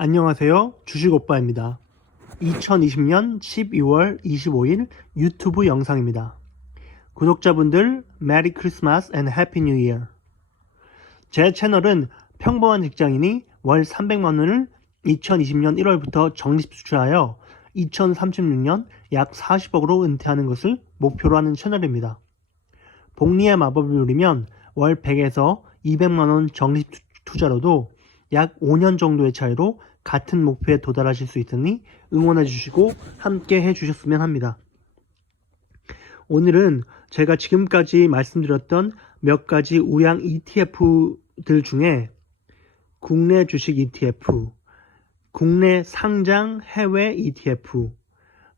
안녕하세요. 주식오빠입니다. 2020년 12월 25일 유튜브 영상입니다. 구독자분들 메리 크리스마스 앤 해피 뉴 이어. 제 채널은 평범한 직장인이 월 300만원을 2020년 1월부터 적립 수출하여 2036년 약 40억으로 은퇴하는 것을 목표로 하는 채널입니다. 복리의 마법을 누리면 월 100에서 200만원 적립 투자로도 약 5년 정도의 차이로 같은 목표에 도달하실 수 있으니 응원해 주시고 함께 해 주셨으면 합니다. 오늘은 제가 지금까지 말씀드렸던 몇 가지 우량 ETF들 중에 국내 주식 ETF, 국내 상장 해외 ETF,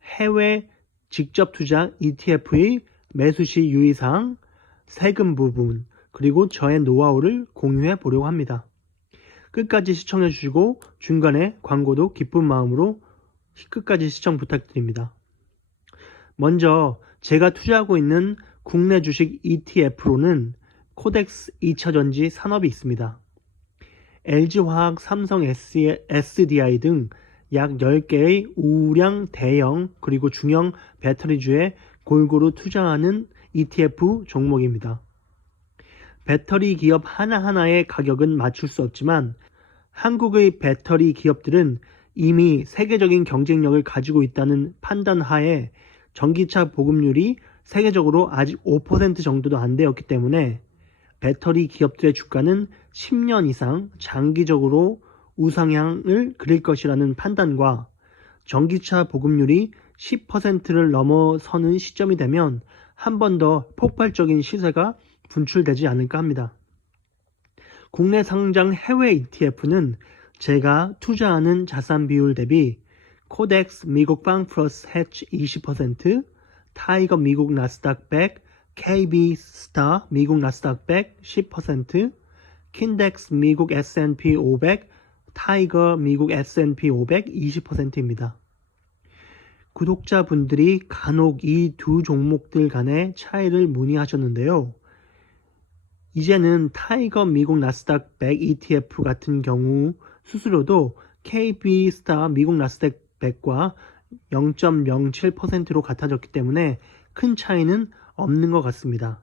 해외 직접 투자 ETF의 매수 시 유의사항, 세금 부분, 그리고 저의 노하우를 공유해 보려고 합니다. 끝까지 시청해 주시고 중간에 광고도 기쁜 마음으로 끝까지 시청 부탁드립니다. 먼저 제가 투자하고 있는 국내 주식 ETF로는 코덱스 2차전지 산업이 있습니다. LG화학, 삼성 SDI 등 약 10개의 우량 대형 그리고 중형 배터리주에 골고루 투자하는 ETF 종목입니다. 배터리 기업 하나하나의 가격은 맞출 수 없지만 한국의 배터리 기업들은 이미 세계적인 경쟁력을 가지고 있다는 판단 하에 전기차 보급률이 세계적으로 아직 5% 정도도 안 되었기 때문에 배터리 기업들의 주가는 10년 이상 장기적으로 우상향을 그릴 것이라는 판단과 전기차 보급률이 10%를 넘어서는 시점이 되면 한 번 더 폭발적인 시세가 분출되지 않을까 합니다. 국내 상장 해외 ETF는 제가 투자하는 자산 비율 대비 코덱스 미국 빵 플러스 해치 20%, 타이거 미국 나스닥 100, KB 스타 미국 나스닥 100 10%, 킨덱스 미국 S&P 500, 타이거 미국 S&P 500 20%입니다. 구독자분들이 간혹 이 두 종목들 간의 차이를 문의하셨는데요. 이제는 타이거 미국 나스닥 100 ETF 같은 경우 수수료도 KB 스타 미국 나스닥 100과 0.07%로 같아졌기 때문에 큰 차이는 없는 것 같습니다.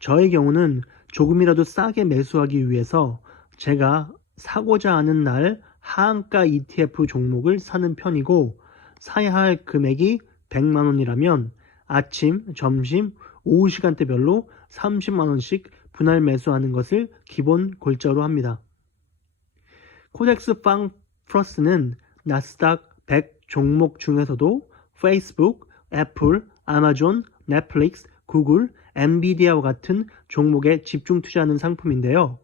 저의 경우는 조금이라도 싸게 매수하기 위해서 제가 사고자 하는 날 하한가 ETF 종목을 사는 편이고 사야 할 금액이 100만원이라면 아침, 점심, 오후 시간대별로 30만원씩 분할 매수하는 것을 기본 골자로 합니다. 코덱스 빵 플러스는 나스닥 100 종목 중에서도 페이스북, 애플, 아마존, 넷플릭스, 구글, 엔비디아와 같은 종목에 집중 투자하는 상품인데요.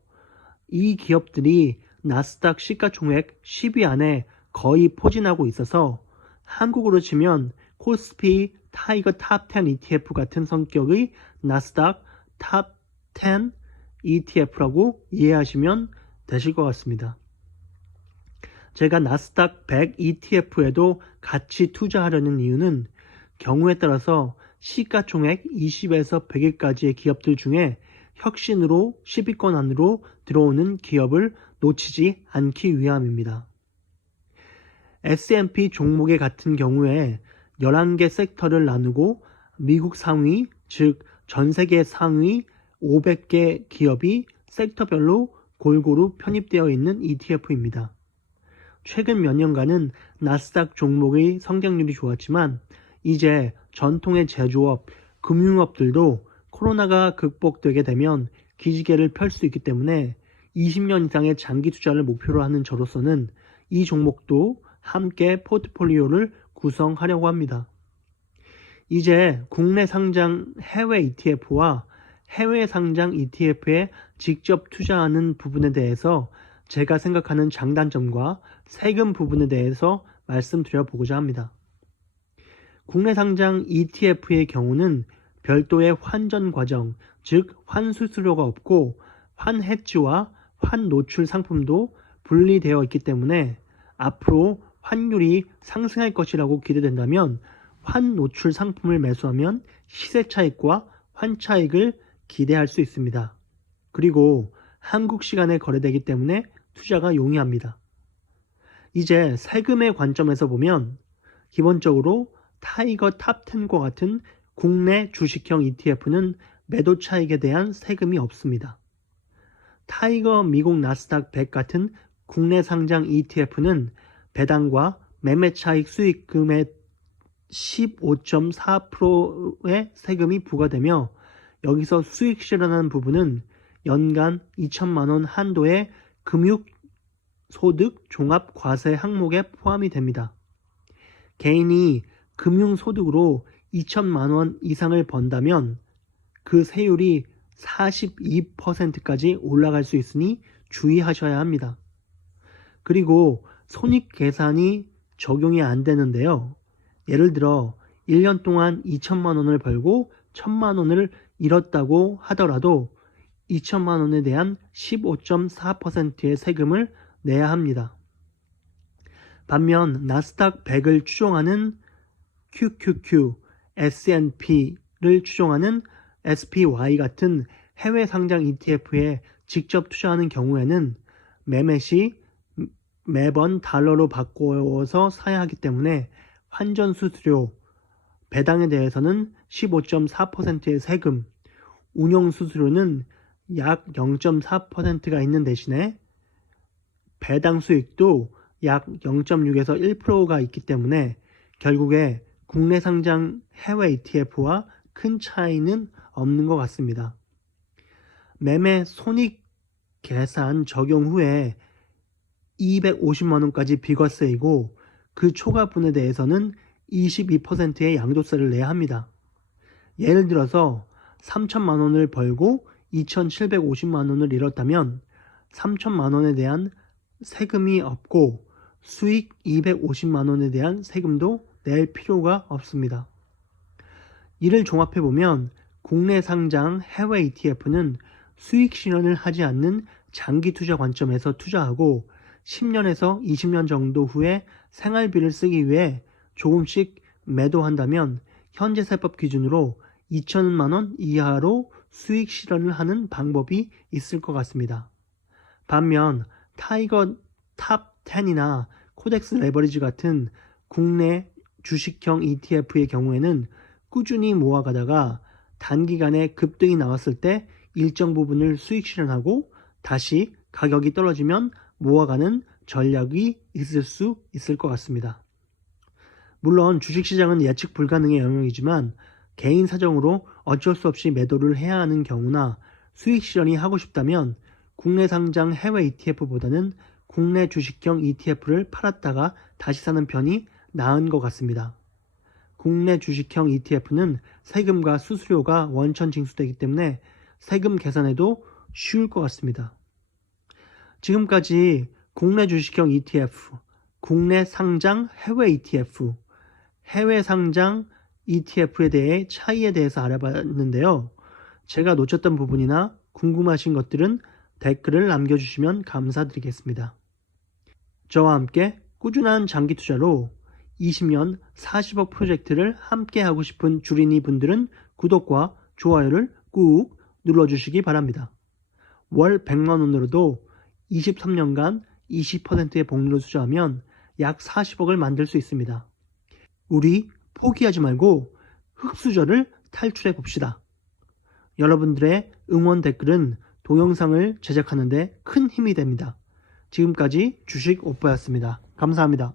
이 기업들이 나스닥 시가총액 10위 안에 거의 포진하고 있어서 한국으로 치면 코스피 타이거 탑10 ETF 같은 성격의 나스닥 탑10 ETF라고 이해하시면 되실 것 같습니다. 제가 나스닥 100 ETF에도 같이 투자하려는 이유는 경우에 따라서 시가총액 20에서 100위까지의 기업들 중에 혁신으로 10위권 안으로 들어오는 기업을 놓치지 않기 위함입니다. S&P 종목의 같은 경우에 11개 섹터를 나누고 미국 상위, 즉 전세계 상위 500개 기업이 섹터별로 골고루 편입되어 있는 ETF입니다. 최근 몇 년간은 나스닥 종목의 성장률이 좋았지만 이제 전통의 제조업, 금융업들도 코로나가 극복되게 되면 기지개를 펼 수 있기 때문에 20년 이상의 장기 투자를 목표로 하는 저로서는 이 종목도 함께 포트폴리오를 구성하려고 합니다. 이제 국내 상장 해외 ETF와 해외 상장 ETF에 직접 투자하는 부분에 대해서 제가 생각하는 장단점과 세금 부분에 대해서 말씀드려 보고자 합니다. 국내 상장 ETF의 경우는 별도의 환전 과정, 즉 환수수료가 없고 환헤지와 환노출 상품도 분리되어 있기 때문에 앞으로 환율이 상승할 것이라고 기대된다면 환노출 상품을 매수하면 시세 차익과 환차익을 기대할 수 있습니다. 그리고 한국 시간에 거래되기 때문에 투자가 용이합니다. 이제 세금의 관점에서 보면 기본적으로 타이거 탑10과 같은 국내 주식형 ETF는 매도 차익에 대한 세금이 없습니다. 타이거 미국 나스닥 100 같은 국내 상장 ETF는 배당과 매매 차익 수익금의 15.4%의 세금이 부과되며 여기서 수익 실현하는 부분은 연간 2천만 원 한도의 금융소득 종합과세 항목에 포함이 됩니다. 개인이 금융소득으로 2천만 원 이상을 번다면 그 세율이 42%까지 올라갈 수 있으니 주의하셔야 합니다. 그리고 손익계산이 적용이 안 되는데요. 예를 들어 1년 동안 2천만 원을 벌고 1천만 원을 잃었다고 하더라도 2천만 원에 대한 15.4%의 세금을 내야 합니다. 반면 나스닥 100을 추종하는 QQQ, S&P를 추종하는 SPY 같은 해외 상장 ETF에 직접 투자하는 경우에는 매매 시 매번 달러로 바꿔서 사야 하기 때문에 환전 수수료, 배당에 대해서는 15.4%의 세금, 운용 수수료는 약 0.4%가 있는 대신에 배당 수익도 약 0.6에서 1%가 있기 때문에 결국에 국내 상장 해외 ETF와 큰 차이는 없는 것 같습니다. 매매 손익 계산 적용 후에 250만 원까지 비과세이고 그 초과분에 대해서는 22%의 양도세를 내야 합니다. 예를 들어서 3천만 원을 벌고 2,750만 원을 잃었다면 3천만 원에 대한 세금이 없고 수익 250만 원에 대한 세금도 낼 필요가 없습니다. 이를 종합해보면 국내 상장 해외 ETF는 수익 실현을 하지 않는 장기 투자 관점에서 투자하고 10년에서 20년 정도 후에 생활비를 쓰기 위해 조금씩 매도한다면 현재 세법 기준으로 2천만 원 이하로 수익 실현을 하는 방법이 있을 것 같습니다. 반면 타이거 탑 10이나 코덱스 레버리지 같은 국내 주식형 ETF의 경우에는 꾸준히 모아가다가 단기간에 급등이 나왔을 때 일정 부분을 수익 실현하고 다시 가격이 떨어지면 모아가는 전략이 있을 수 있을 것 같습니다. 물론 주식시장은 예측 불가능의 영역이지만 개인 사정으로 어쩔 수 없이 매도를 해야 하는 경우나 수익 실현이 하고 싶다면 국내 상장 해외 ETF보다는 국내 주식형 ETF를 팔았다가 다시 사는 편이 나은 것 같습니다. 국내 주식형 ETF는 세금과 수수료가 원천 징수되기 때문에 세금 계산에도 쉬울 것 같습니다. 지금까지 국내 주식형 ETF, 국내 상장 해외 ETF, 해외 상장 ETF에 대해 차이에 대해서 알아봤는데요. 제가 놓쳤던 부분이나 궁금하신 것들은 댓글을 남겨주시면 감사드리겠습니다. 저와 함께 꾸준한 장기 투자로 20년 40억 프로젝트를 함께 하고 싶은 주린이 분들은 구독과 좋아요를 꾹 눌러주시기 바랍니다. 월 100만 원으로도 23년간 20%의 복리로 투자하면 약 40억을 만들 수 있습니다. 우리 포기하지 말고 흑수저를 탈출해 봅시다. 여러분들의 응원 댓글은 동영상을 제작하는 데 큰 힘이 됩니다. 지금까지 주식 오빠였습니다. 감사합니다.